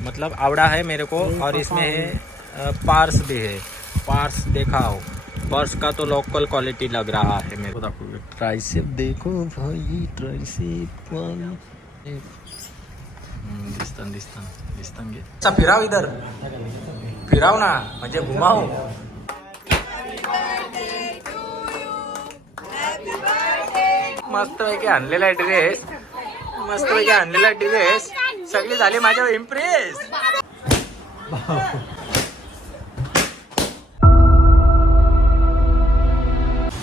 मतलब आवड़ा है मेरे को और इसमें है पार्स भी है। पार्स देखा हो। पर्स का तो लोकल क्वालिटी लग रहा है मेरे को। दाखवू ट्रायसेप देखो भाई ट्रायसेप दिसतं दिसतं दिसतं घे अच्छा फिराव इधर। फिराव ना म्हणजे घुमाव मस्त पैकी आणलेला ड्रेस मस्त पैकी आणलेला ड्रेस सगळी झाली माझ्यावर impress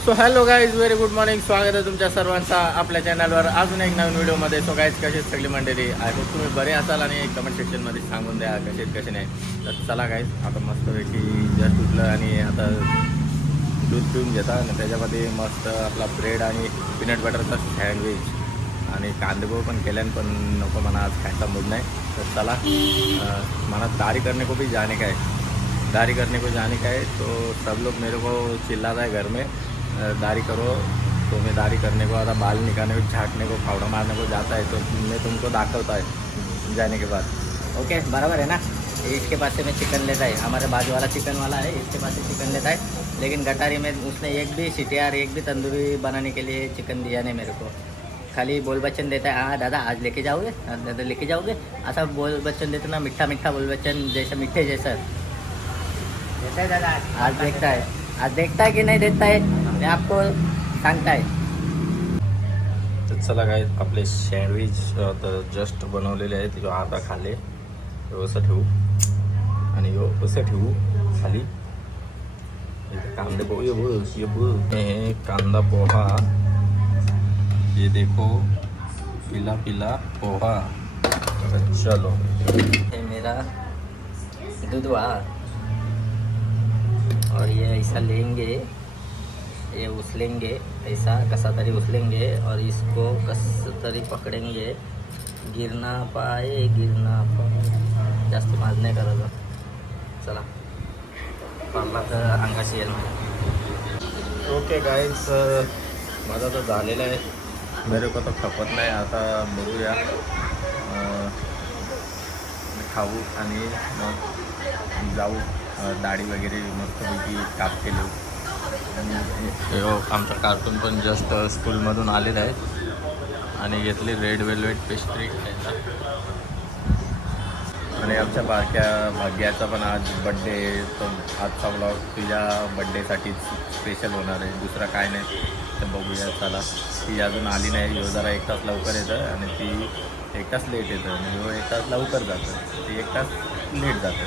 so hello guys very good morning स्वागत आहे तुमच्या सर्वांचा आपल्या चॅनलवर अजून एक नवीन व्हिडिओमध्ये सो गाईज कशी सगळी मंडळी? आय होप तुम्ही बरे असाल आणि कमेंट सेक्शनमध्ये सांगून द्या कसे कसे नाही. तर चला गाईज आता मस्तपैकी जस्ट उठलं आणि आता दूध पिऊन घेता आणि त्याच्यामध्ये मस्त आपला ब्रेड आणि पीनट बटरचा सँडविच आणि कांदेपोळ पण केल्यान पण नको मला आज खायचा मूड नाही. तर चला मला दारी करने को भी जाने का है दारी करने को जाने का है तो सब लोग मेरे को चिल्लाता है घर में दारी करो. तो मैं दारी करने को, आता बाल निकालने को, झाँकने को, फावड़ा मारने को जाता है तो मैं तुमको दाखवता है, जाने के बाद. ओके, बराबर है ना? इसके पास से मैं चिकन लेता है. हमारे बाजू वाला चिकन वाला है, इसके पास से चिकन लेता है. लेकिन गटारी में उसने एक भी, सिटियार एक भी तंदूरी बनाने के लिए चिकन दिया नहीं मेरे को. खाली बोल बच्चन देता है हाँ दादा आज लेके जाओगे? दादा लेके जाओगे? ऐसा बोल बच्चन देते ना मीठा मीठा बोल बच्चन जैसा मीठे जैसा। देता है दादा आज देखता है। आज देखता है कि नहीं देखता है? मैं आपको सांगता है। तर चला काय आपले सँडविच तर जस्ट बनवलेले आहेत. जो आता खाले असं ठेवू. आणि असं ठेवू खाली. कांदे पोहा. हे कांदा पोहा. ये देखो पीला पीला पोहा। चलो। ये मेरा दूधवा। और ये ऐसा लेंगे ये उछलेंगे ऐसा कसा तरी उछलेंगे और इसको कस तरी पकड़ेंगे। गिर ना पाए गिर ना पाए। जास्त माज नाही करायचं चला। पडला तर अंगाशी येईल माझ्या ओके गाईज माझा तर झालेला आहे. मेरे को तो खपत नाही आता बघूया खाऊ आणि मग जाऊ दाढी वगैरे मस्तपैकी काप केले आणि हो, आमचा कार्टून पण जस्ट स्कूलमधून आलेला आहे आणि घेतली रेड वेल्वेट पेस्ट्री आणि आमच्या बारक्या भाग्याचा पण आज बड्डे तो आजचा ब्लॉग तुझ्या बड्डेसाठीच स्पेशल होणार आहे. दुसरा काय नाही तर बघूया चला. ती अजून आली नाही. ह्यो जरा एक तास लवकर येतं आणि ती एक तास लेट येतं आणि ह्यो एक तास लवकर जातं ती एक तास लेट जातं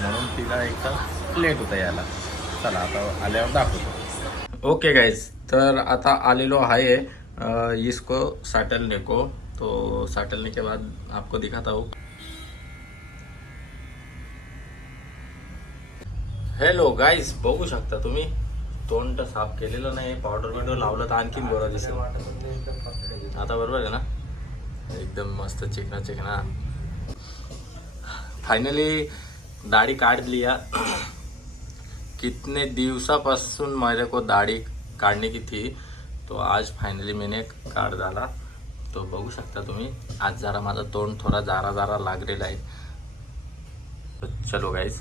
म्हणून तिला एक तास लेट होतं यायला. चला आता आल्यावर दाखवतो. ओके गाईज तर आता आलेलो आहे इसको साटलने को तो साटलने के बाद आपको दिखाता हूँ. हॅलो गाईज बघू शकता तुम्ही? तोंड साफ केलेलं नाही पावडर बिवडर लावलं तर आणखीन बरं दिसेल. आता बरोबर आहे ना? एकदम मस्त चिकना चिकना. फायनली दाढी काढ लिया कितने दिवसापासून मेरे को दाढी काढणे की थी? तो आज फायनली मैंने काढ झाला तो बघू शकता तुम्ही आज जरा माझा तोंड थोडा जारा जारा लागलेला आहे. चलो गाईज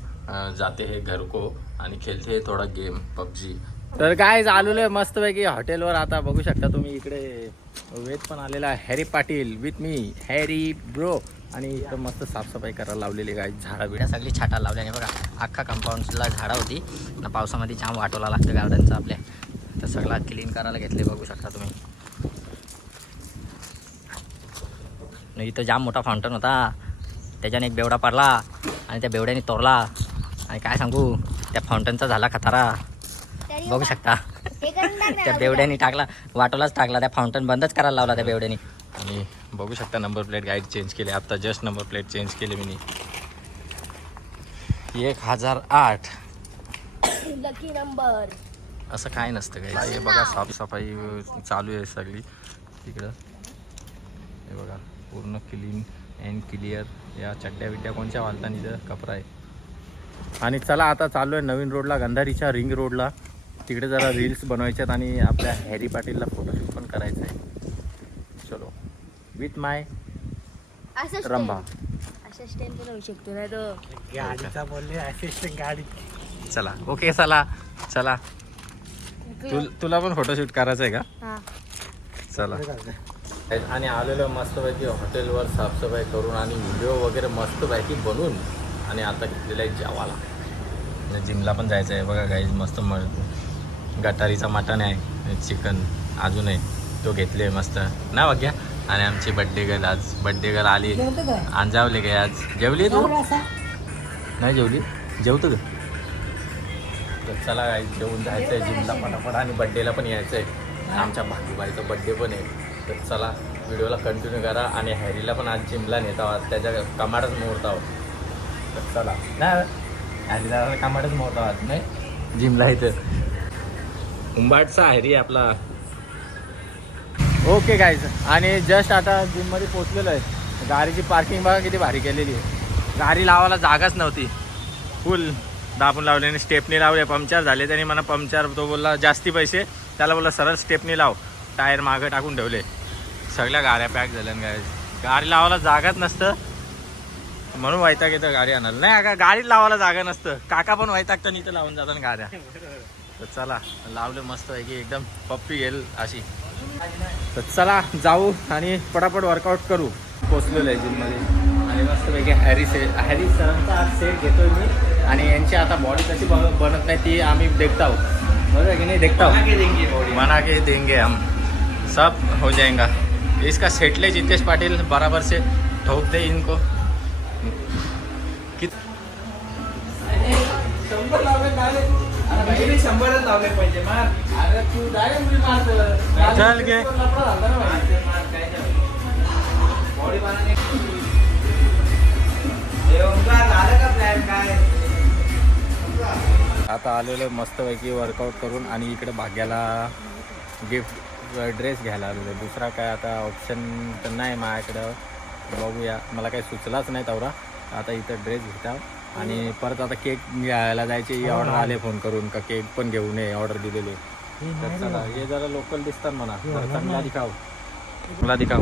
जाते हे घर को आणि खेळते हे थोडा गेम पबजी. तर काय आलेलो आहे मस्तपैकी हॉटेलवर आता बघू शकता तुम्ही इकडे वेद पण आलेला आहे. हॅरी पाटील विथ मी हॅरी ब्रो आणि इथं मस्त साफसफाई करायला लावलेली काय झाडं बिडा सगळी छाटा लावल्याने बघा अख्खा कंपाऊंडला झाडं होती. ना पावसामध्ये जाम वाटवला लागतं गार्डनचं आपल्या. तर सगळा क्लीन करायला घेतले बघू शकता तुम्ही. इथं जाम मोठा फाउंटन होता. त्याच्याने एक बेवडा पडला आणि त्या बेवड्याने तोरला. आणि काय सांगू त्या फाउंटनचा झाला खतारा. बघू शकता. त्या बेवड्याने टाकला वाटोलाच टाकला त्या फाउंटन बंदच करायला लावला त्या बेवड्याने. आणि बघू शकता नंबर प्लेट गाईड चेंज केले. आता जस्ट नंबर प्लेट चेंज केले मी. एक हजार आठ. लकी नंबर असं काय नसतं काही हे बघा साफसफाई चालू आहे सगळी. तिकडं हे बघा पूर्ण क्लीन अँड क्लिअर या चड्ड्या बिड्ड्या कोणत्या वालता इथं कपडा आहे. आणि चला आता चालू आहे नवीन रोडला गंधारीच्या रिंग रोडला तिकडे जरा रील्स बनवायच्यात आणि आपल्या हॅरी पाटीलला फोटोशूट पण करायचं आहे. चलो. विथ माय असं रंभा शकतो तो गाडीचा बोलले असिस्टंट गाडी. चला. ओके चला. चला. तु तुला पण फोटोशूट करायचं आहे का? हा. चला. आणि आलेलो मस्तपैकी हॉटेलवर साफसफाई करून आणि व्हिडिओ वगैरे मस्तपैकी बनवून आणि आता घेतलेला आहे जेवाला जिमला पण जायचं आहे. बघा काही मस्त म गटारीचा मटण आहे चिकन अजून आहे तो घेतले मस्त. ना बघ्या आणि आमची बड्डे गर्ल आज. बड्डे गर्ल आली. अंजावले गे आज? जेवली तू? नाही जेवली? जेवतो तर चला जेवून जायचं आहे जिमला पटापट. आणि बड्डेला पण यायचं आहे आमच्या भागीबाईचा बड्डे पण आहे. तर चला व्हिडिओला कंटिन्यू करा. आणि हॅरीला पण आज जिमला नेत आहोत. त्याच्या कमाडच मोडत आहोत. तर चला. नाही हॅरीला कमाडच मोडत आहोत नाही? जिमला इथं. उंबाटचा हॅरी आपला. ओके गाईज आणि जस्ट आता जिममध्ये पोचलेलो आहे. गाडीची पार्किंग बघा किती भारी केलेली आहे. गाडी लावायला जागाच नव्हती. फुल दाबून लावले आणि स्टेपनी लावले. पंक्चर झाले. त्याने मला पंक्चर तो बोलला जास्ती पैसे. त्याला बोलला सरळ स्टेपनी लाव. टायर मागं टाकून ठेवले. सगळ्या गाड्या पॅक झाल्या गाडी गाडी लावायला जागाच नसतं. म्हणून वैताग येतं गाडी आणायला. नाही का गाडीत लावायला जागा नसतं. काका पण वैतागतं इथं लावून जातात गाड्या. तर चला लावलं मस्त आहे की एकदम पप्पी येईल अशी. तर चला जाऊ आणि पटापट वर्कआउट करू. पोचलेलो आहे जिममध्ये आणि मस्तपैकी हॅरिस आहे हॅरिस सरांचा आज सेट घेतोय मी. आणि यांची आता बॉडी कशी बनत नाही ती आम्ही देखता आहोत. बरोबर आहे की नाही? देखता आहोत. मना के देंगे हम. सब हो जाएगा. इसका सेटले जितेश पाटिल बराबर से ठोक दे इनको. शंभरच लावले पाहिजे मार. अरे तू डायरेक्ट मारतो चल घे. झालं? का? प्लॅन काय? आता आलेलो मस्तपैकी वर्कआउट करून आणि इकडे भाग्याला गिफ्ट ड्रेस घ्यायला आलेलो दुसरा काय आता ऑप्शन तर नाही माझ्याकडं. बघूया. मला काही सुचलाच नाही तेवढा आता इथं ड्रेस घेता आणि परत आता केक घ्यायला जायची ही ऑर्डर आले फोन करून का केक पण घेऊन ये ऑर्डर दिलेली. तर चला हे जरा लोकल दिसतात म्हणा. चांगला दिखाव. मला दिखाव.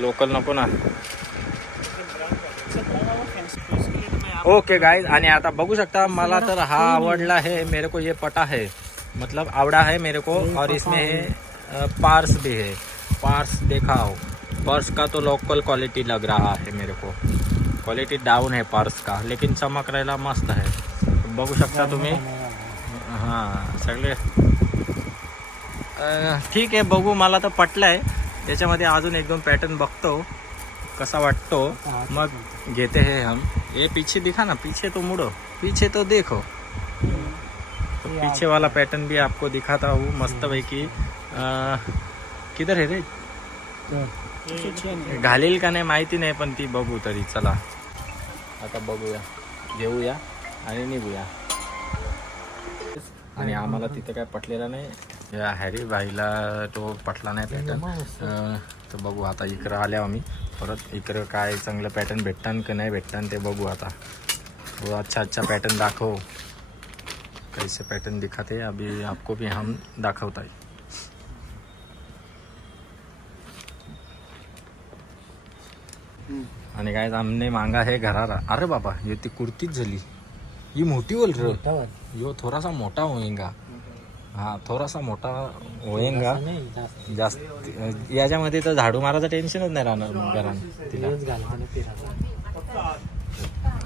लोकल नको ना. ओके गाइस आणि आता बघू शकता मला तर हा आवडला है मेरे को ये पटा है. मतलब आवड़ा है मेरे को और इसमें है. पार्स भी है. पार्स देखा हो पर्स का तो लोकल क्वालिटी लग रहा है मेरे को. क्वालिटी डाउन है पर्स का लेकिन चमक राहिला मस्त आहे बघू शकता तुम्ही? हां सगळे। ठीक आहे बघू मला तर पटलं आहे त्याच्यामध्ये अजून एक दोन पॅटर्न बघतो. कसा वाटतो? मग घेते हैं हम. ये पीछे दिखा ना पीछे तो मुड़ो. पीछे तो देखो. तो पीछे वाला पैटर्न भी आपको दिखाता हूँ मस्त पैकी। किधर है रे? घालील का नाही माहिती नाही पण ती बघू तरी चला। आता बघूया. घेऊया आणि निघूया. आणि आम्हाला तिथं काय पटलेलं नाही. या हॅरी भाईला तो पटला नाही पॅटर्न तर बघू आता इकडं आल्या आम्ही. परत इकडं काय चांगलं पॅटर्न भेटतान का नाही भेटतान ते बघू आता. तो अच्छा अच्छा पैटर्न दाखव. कैसे पैटर्न दिखाते अभी आपको भी हम दाखवताय. आणि काय आमने मांगा है घरारा. अरे बाबा ये ती कुर्तीच झाली. ही मोठी बोल रे. यो थोडासा मोठा होईंगा. हा थोडासा मोठा होईंगा. जास्त याच्यामध्ये तर झाडू मारायचं टेन्शनच नाही राहणार घरात तिला.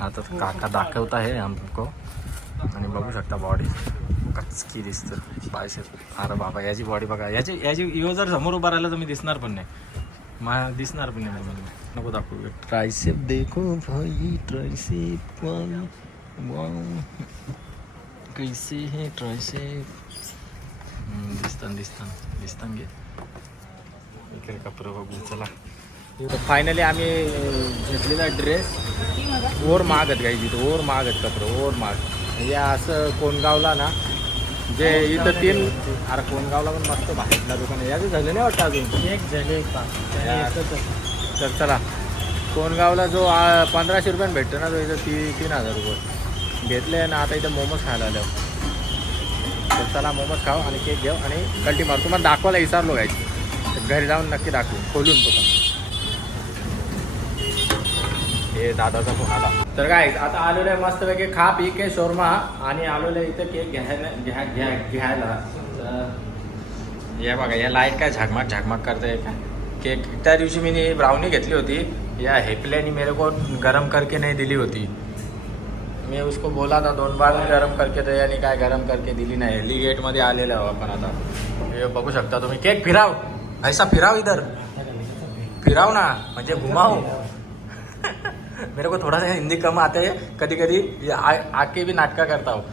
आता काका दाखवत आहे आमको. आणि बघू शकता बॉडी कचकी दिसतं. बायसेप अरे बाबा याची बॉडी बघा. याची याची यो जर समोर उभा राहिला तर मी दिसणार पण नाही. मा दिसणार पण नाही मला. नको दाखवू. ट्रायसेप देखो भाई ट्रायसेप कैसे है ट्रायसेप दिसतान दिसतान दिसतान घे. इकडे कपडे बघू चला. फायनली आम्ही घेतलेला ड्रेस ओर मागत गायची ओर मागत कपडे ओर माग या असं कोणगावला ना जे इथं तीन अरे कोणगावला पण मस्त बाहेरला दुकान आहे. याचं झालं नाही वाटतं अजून? एक झाले एक तर चला. कोणगावला जो आ, पंधराशे रुपयाने भेटतो ना तो इथं ती तीन हजार रुपये. घेतले ना आता इथं मोमोज खायला आलो तर चला मोमोज खाऊ आणि केक घेऊ आणि कल्टी मारू. तुम्हाला दाखवायला विचारलो गायची घरी जाऊन नक्की दाखवू. खोलून तो पण हे दादाचा फोन आला. तर काय आता आलेलो आहे मस्तपैकी खा पी के शोरमा आणि आलेलो आहे इथं केक घ्यायला घ्या घ्या घ्यायला. तर या बघा या लाइट काय झाकमाक झाकमाक करते काय? केक त्या दिवशी मी ब्राउनी घेतली होती. या हेपल्याने मेरे को गरम करके नाही दिली होती. मी उसको बोला था दोन बार मी गरम करके दे. आणि काय गरम करके दिली नाही. हेली गेटमध्ये आलेलं आहो आपण आता. हे बघू शकता तुम्ही. केक फिराव. ऐसा फिराव इधर. फिराव ना. म्हणजे घुमाव. मेरे को थोड़ा सा हिंदी कम आते है। ये आ- आके भी नाटका करता हूँ।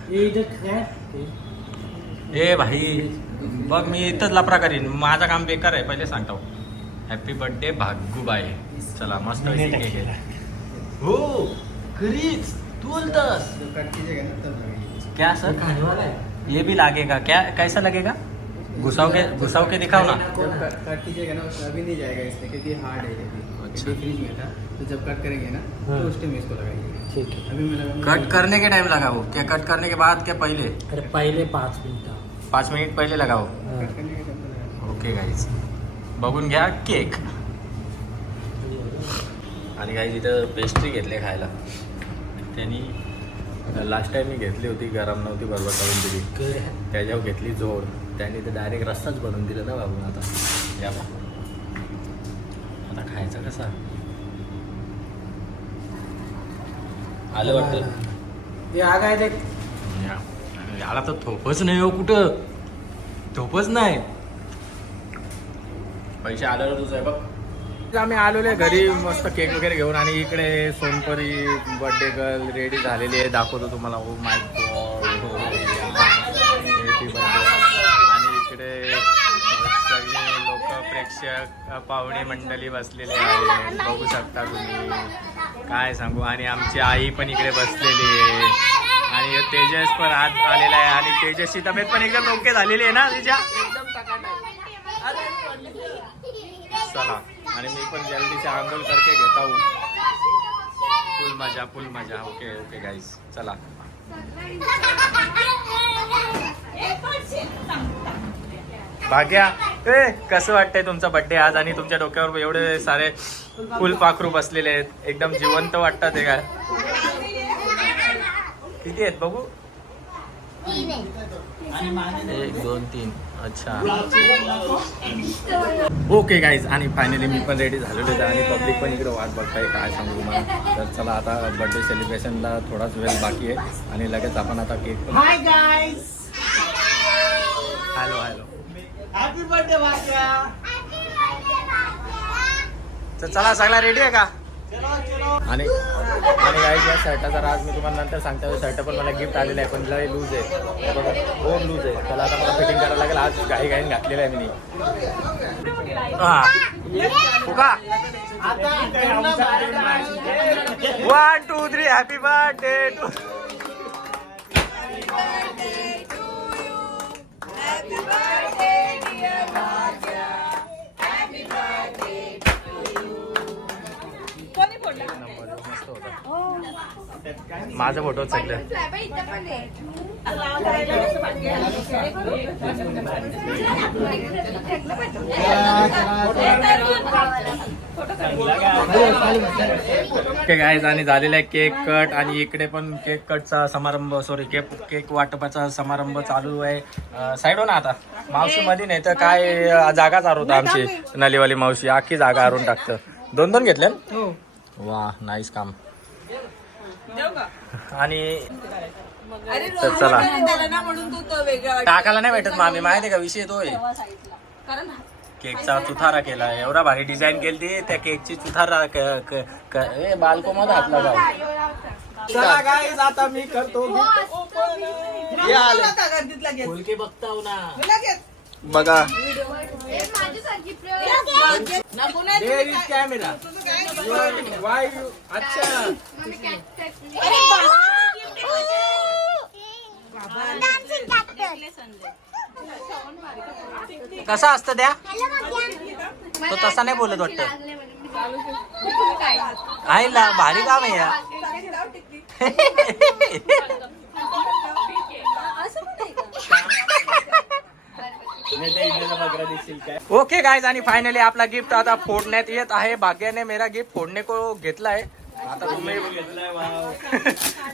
ए भाई बघ मी इथंच लफरा करीन. माझं काम बेकार आहे पहिले सांगतो हॅपी बर्थडे भागूबाई चला मस्त. हो खरीच तू बोलतस. क्या सर? ये भी लगेगा. क्या कैसा लगेगा? घुसाव के घुसाव के दिखाओ ना। जब कट कीजिएगा ना उसमें अभी नहीं जाएगा इसमें क्योंकि हार्ड है अभी अच्छा। फ्रीज में था तो जब कट करेंगे ना। तो उस टाइम इसको लगाइएगा। ठीक है। अभी मैं लगाऊंगा। कट करने के टाइम लगाओ। क्या कट करने के बाद क्या पहले? अरे पहले पाच मिनिटं पाच मिनिट पहिले लगाओ। ओके गाईज बघून घ्या केक आणि काही तिथं पेस्ट्री घेतले खायला. त्यांनी लास्ट टाइम मी घेतली होती गरम नव्हती बरोबर करून दिली. त्याच्यावर घेतली जोड. त्यांनी तर डायरेक्ट रस्ताच बनवून दिला ना बाबू आता. या बा. आता खायचं कसा? आलं वाटतं? ये आ गए देख या- याला तर थोपच नाही हो कुठं. थोपच नाही. पैसे आलेलं तुझं आहे बघ आम्ही आलेलो आहे घरी मस्त केक वगैरे घेऊन आणि इकडे सोनपरी बर्थडे गर्ल रेडी झालेली आहे. दाखवतो तुम्हाला. ओ माय प्रेक्षक पाहुणे मंडळी बसलेले आहेत. बघू शकता तुम्ही. काय सांगू? आणि आमची आई पण इकडे बसलेली आहे. आणि तेजस पण आज आलेला आहे. आणि तेजसची तब्येत पण एकदम ओके झालेली आहे ना तिच्या? चला. आणि मी पण जल्दी से आंदोल करके घेता हूँ. फुल मजा फुल मजा. ओके ओके गाईस चला. भाग्या ए कसं वाटतंय तुमचा बर्थडे आज? आणि तुमच्या डोक्यावर एवढे सारे फुलपाखरू बसलेले आहेत. एकदम जिवंत वाटतात हे काय? किती आहेत बघू? एक दोन तीन. अच्छा. ओके गाईज आणि फायनली मी पण रेडी झालेलो आहे. आणि पब्लिक पण इकडे वाट बघताय काय सांगू तुम्हाला तर चला आता बर्थडे सेलिब्रेशनला थोडाच वेळ बाकी आहे. आणि लगेच आपण आता cake hello hello happy birthday Bhagya तर चला सगळा रेडी आहे का? चलो चलो. आणि आणि गाईज या शर्टाचा राज मी तुम्हाला नंतर सांगतो. शर्ट पण मला गिफ्ट आलेलं आहे पण लय लूज आहे. हे बघा दोन लूज आहे. त्याला आता मला फिटिंग करायला लागेल. आज घाई घाईन घातलेलं आहे मी. हा. One two three happy birthday to Happy birthday, dear Raja. माझा फोटो सगळं. ओके गायज आणि झालेला आहे केक कट आणि इकडे पण केक कटचा समारंभ सॉरी केक केक वाटपाचा समारंभ चालू आहे. साईड हो ना आता? मावशी मध्ये नाही तर काय जागा जागाच हरवतं आमची नलीवाली मावशी. अख्खी जागा हरून टाकतं. दोन दोन घेतल्या हो. वा नाईस काम. आणि तर चला. टाकायला नाही भेटत मामी माहिती आहे का विषय तो आहे. केकचा चुथारा केला एवढा भारी डिझाईन केली ती त्या केकची चुथारा क- क- क- ए बालको मध्ये हात लावा. चला गाइस आता मी करतो. फुलके बघताव ना. बघा कॅमेरा वाय अच्छा। कसा असतं द्या तो तसा नाही बोलत वाटत. आहे भारी काम आहे या. ओके गायज आणि फायनली आपला गिफ्ट आता फोडण्यात येत आहे. भाग्याने मेरा गिफ्ट फोडणे को घेतला आहे आता तुम्ही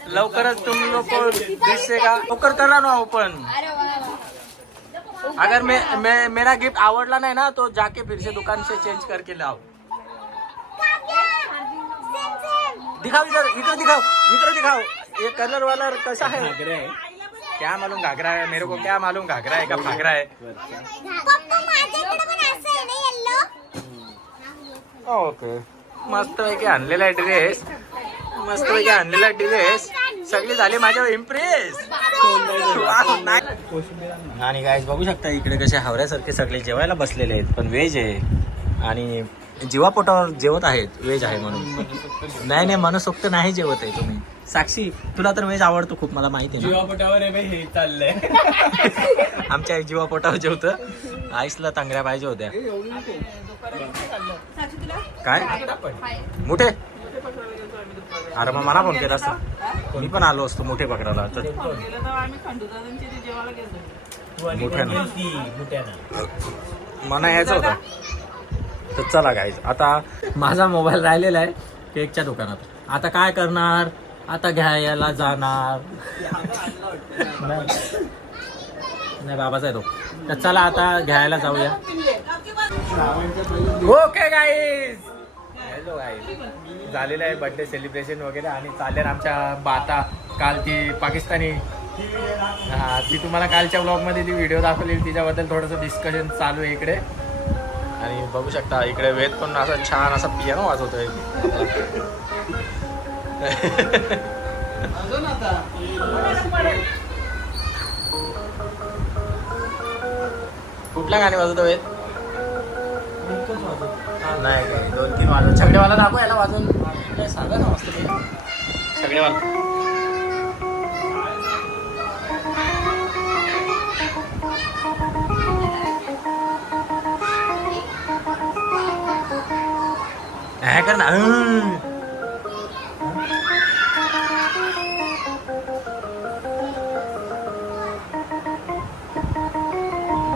लवकरच तुम्ही लोक दिसते का लवकर करा ना ओपन अगर मे, मे, मेरा गिफ्ट आवडला नाही ना तो जाके फिर से दुकान से चेंज करके लाओ दिखाओ इधर इधर दिखाओ इधर दिखाओ ये कलर वाला कसा है क्या मालूम घाघरा है? मेरे को क्या मालूम घाघरा है का फागरा है? ओके मस्त पैकी आणलेला ड्रेस मस्त पैकी आणलेला ड्रेस सगळी झाली माझ्या इम्प्रेस आणि गाईज बघू शकता इकडे कसे हावऱ्यासारखे सगळे जेवायला बसलेले आहेत पण व्हेज आहे. आणि जीवा पोटावर जेवत आहेत व्हेज आहे म्हणून. नाही नाही मनसोक्त नाही जेवत आहे तुम्ही. साक्षी तुला तर व्हेज आवडतो खूप मला माहिती आहे ना. जीवापटावर आहे बाई हे चाललंय. आमच्या आई जीवा पोटावर जेवतं. आईसला तांगड्या पाहिजे होत्या. काय? मोठे? अरे मग मला फोन केला असता मी पण आलो असतो मोठे पकडायला. तर मोठ्यानं. मला यायचं होतं. तर चला गाईज आता माझा मोबाईल राहिलेला आहे केकच्या दुकानात. आता काय करणार? आता घ्यायला जाणार. नाही बाबाचा आहे तो तर चला आता घ्यायला जाऊया. ओके गाईज हॅलो गाईज झालेलं आहे बर्थडे सेलिब्रेशन वगैरे आणि चालेल आमच्या बाता काल ती पाकिस्तानी. ती तुम्हाला कालच्या ब्लॉगमध्ये ती व्हिडिओ दाखवली. तिच्याबद्दल थोडंसं डिस्कशन चालू आहे इकडे. बघू शकता इकडे वेद पण असा छान असा पियानो वाजवतोय. कुठल्या गाणी वाजवतो वेद? नाही दोन तीन वाजव. छगडेवाला दाखव याला वाजवून. नाही सांगा ना मस्त छगडेवाला. कर ना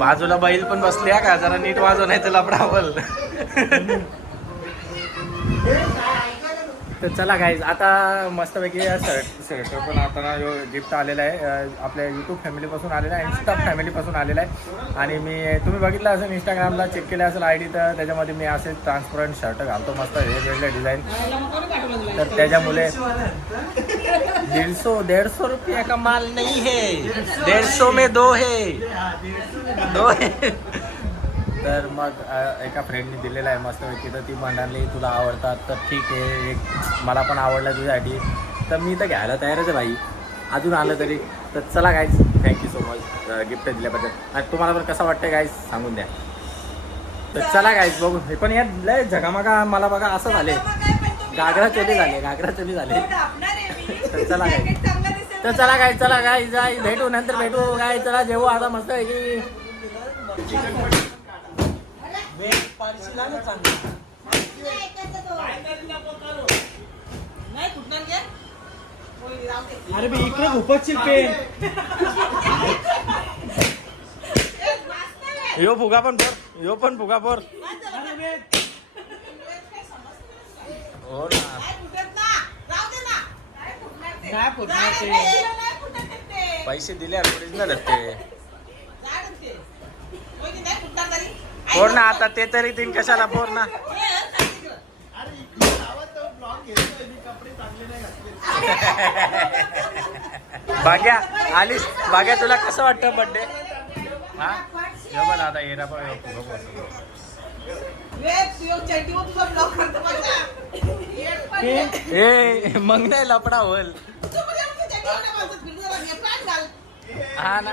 बाजूला बैल पण बसली आहे का? जरा नीट वाजव नाही तर लपडावल तर चला गाईज आता मस्तपैकी शर्ट शर्ट पण आता ना गिफ्ट आलेला आहे. आपल्या यूट्यूब फॅमिलीपासून आलेला आहे इन्स्टा फॅमिलीपासून आलेला आहे. आणि मी तुम्ही बघितलं असेल इंस्टाग्रामला चेक केलं असेल आय डी तर त्याच्यामध्ये मी असे ट्रान्सपरंट शर्ट घालतो मस्त वेगवेगळे डिझाईन तर त्याच्यामुळे दीडसो सौ रुपये रुपया का माल नाही है. डेडसो मे में दो है. दो है. तर मग एका फ्रेंडने दिलेला आहे मस्तपैकी तर ती म्हणाली तुला आवडतात तर ठीक आहे. एक मला पण आवडलं तुझ्यासाठी. तर मी तर घ्यायला तयारच आहे भाई. अजून आलं तरी. तर चला guys thank you so much gift दिल्याबद्दल. आणि तुम्हाला पण कसं वाटतं गाईज सांगून द्या. तर चला गाईज बघू. हे पण यात लय झगामगा मला बघा असं झाले गागरा चोली झाले गागरा चोली झाले. तर चला गाईज तर चला काय चला गाय जाय भेटू नंतर भेटू. गाय चला जेवू आता मस्त आहे की अरे बी इकडे उपस्थित पेन यो फुगा पण पोर यो पण फुगा पोर हो ना. काय फुटणार ते. पैसे दिले ओरिजिनल ते. पोर ना आता ते तरी तीन कशाला पोर ना? भाग्या आलीस? भाग्या तुला कसं वाटतं बड्डे हा? हे आता येणार पण हे ए मग नाही लपडा होल हा ना?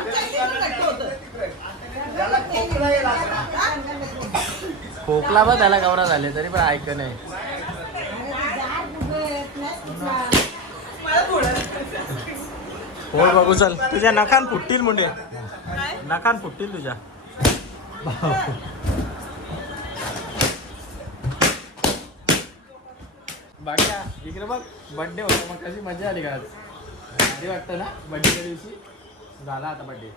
खोकला बघ त्याला गवरा झाले तरी पण ऐक नाही. हो बघू चल. तुझ्या नखान फुटतील मुंडे. नखान फुटतील तुझ्या. बाक्या इकडे बघ बर्थडे होता मग कशी मजा आली का आज? वाटतं ना? बर्थडेच्या दिवशी? झाला आता बर्थडे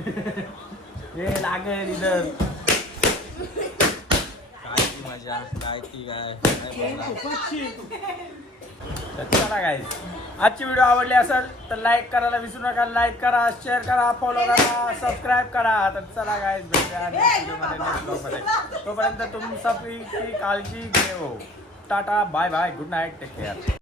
हे लागेल इधर। काय ती मजा काय ती काय? काय. तर चला गाईज आजची व्हिडिओ आवडली असेल तर लाईक करायला विसरू नका. लाईक करा शेअर करा फॉलो करा सबस्क्राईब करा. तर चला गाईज भेटूया next video मध्ये next vlog मध्ये. तोपर्यंत तुम सबकी काळजी घेऊ tata bye bye good night take care